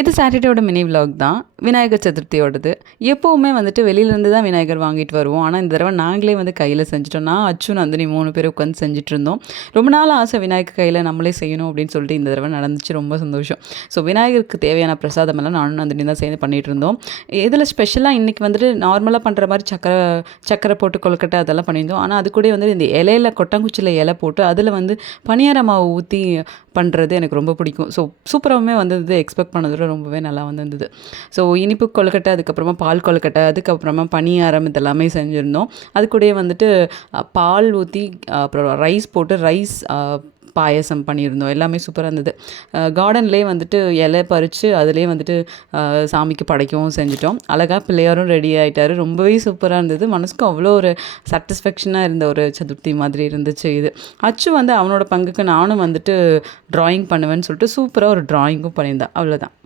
இது சாட்டர்டேவோட mini vlog தான். விநாயகர் சதுர்த்தியோடது. எப்போவுமே வந்துட்டு வெளியிலேருந்து தான் விநாயகர் வாங்கிட்டு வருவோம். ஆனால் இந்த தடவை நாங்களே வந்து கையில் செஞ்சுட்டோம். நான், அச்சு, நந்தினி 3 பேர் உட்காந்து செஞ்சுட்ருந்தோம். ரொம்ப நாள் ஆசை விநாயகர் கையில் நம்மளே செய்யணும் அப்படின்னு சொல்லிட்டு இந்த தடவை நடந்துச்சு. ரொம்ப சந்தோஷம். ஸோ விநாயகருக்கு தேவையான பிரசாதமெல்லாம் நானும் நந்தினி தான் சேர்ந்து பண்ணிகிட்ருந்தோம். இதில் ஸ்பெஷலாக இன்றைக்கி வந்துட்டு நார்மலாக பண்ணுற மாதிரி சக்கரை போட்டு கொழுக்கட்டை அதெல்லாம் பண்ணியிருந்தோம். ஆனால் அது கூட வந்து இந்த இலையில கொட்டாங்குச்சியில் இலை போட்டு அதில் வந்து பனியார மாவு ஊற்றி பண்ணுறது எனக்கு ரொம்ப பிடிக்கும். ஸோ சூப்பராகவுமே வந்தது. எக்ஸ்பெக்ட் பண்ணதோட ரொம்பவே நல்லா வந்திருந்தது. ஸோ இனிப்பு கொழுக்கட்டை, அதுக்கப்புறமா பால் கொழுக்கட்டை, அதுக்கப்புறமா பணியாரம் இதெல்லாமே செஞ்சுருந்தோம். அது கூடயே வந்துட்டு பால் ஊற்றி அப்புறம் ரைஸ் போட்டு பாயசம் பண்ணியிருந்தோம். எல்லாமே சூப்பராக இருந்தது. கார்டன்லேயே வந்துட்டு இலை பறித்து அதிலே வந்துட்டு சாமிக்கு படைக்கவும் செஞ்சுட்டோம். அழகாக பிள்ளையாரும் ரெடி ஆகிட்டார். ரொம்பவே சூப்பராக இருந்தது. மனசுக்கு அவ்வளோ ஒரு சாட்டிஸ்ஃபேக்ஷனாக இருந்த ஒரு சதுர்த்தி மாதிரி இருந்துச்சு இது. அச்சு வந்து அவனோட பங்குக்கு நானும் வந்துட்டு ட்ராயிங் பண்ணுவேன்னு சொல்லிட்டு சூப்பராக ஒரு ட்ராயிங்கும் பண்ணியிருந்தேன். அவ்வளோதான்.